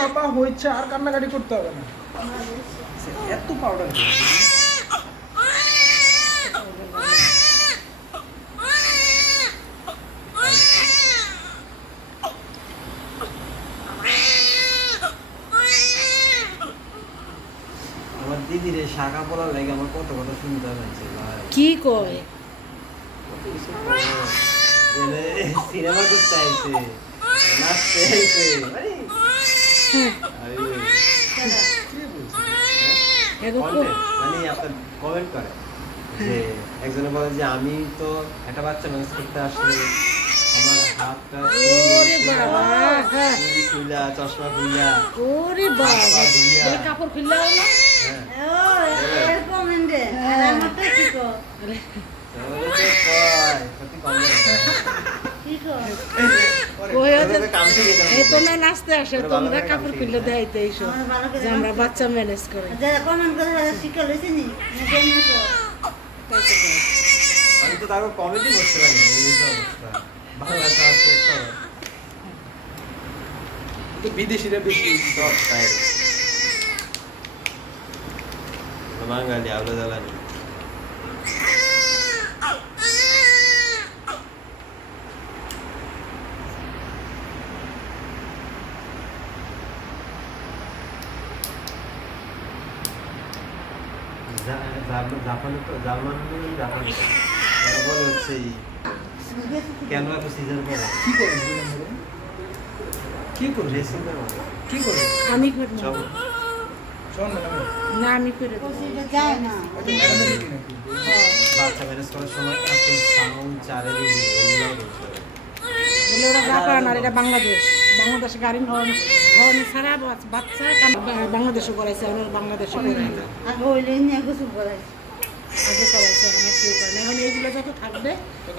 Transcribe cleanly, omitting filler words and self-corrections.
বাবা হয়েছে, আর কান্নাকাটি করতে হবে না। এত পাউডার আমার দিদিরে শাখা পড়ার লাগে আমার কত কথা শুনতে হয়েছে ভাই। কি কয়? সিনেমা করতে আইছে, নাচতে আইছে। মানে আপনার কমেন্ট করে যে একজনে বলে যে আমি তো একটা বাচ্চা ম্যানেজ করতে আসলে আমার হাতটা খুইলা, চশমা খুইলা, ওরে বাবা কাপড় খুললাও না। তোমরা নাচতে আসে, তোমরা কাপড় খুললে দেখাইতে এসো যে আমরা বাচ্চা ম্যানেজ করে। আমি তো তারপর কমেডি করতে পারি বাংলা ট্রান্সলেট করো। বিদেশিরা বেশি বাঙালি আলো জ্বালানি। জাপানে তো জাপানি বলে হচ্ছে কেন এত সিজন করে কি করে কি করে কি করে আমি করি না, আমি করে বাচ্চা ম্যানেজ করার সময় এত সাউন্ড চারিদিকে এগুলো ওরা জাপান আর এটা বাংলাদেশ। বাংলাদেশে গাড়ি হর্ন ছাড়া বাচ্চা বাংলাদেশে করাইছে, আমরা বাংলাদেশে করাই না। আগে করাইছে, এখন কেউ করে না। এখন এইগুলো যত থাকবে তত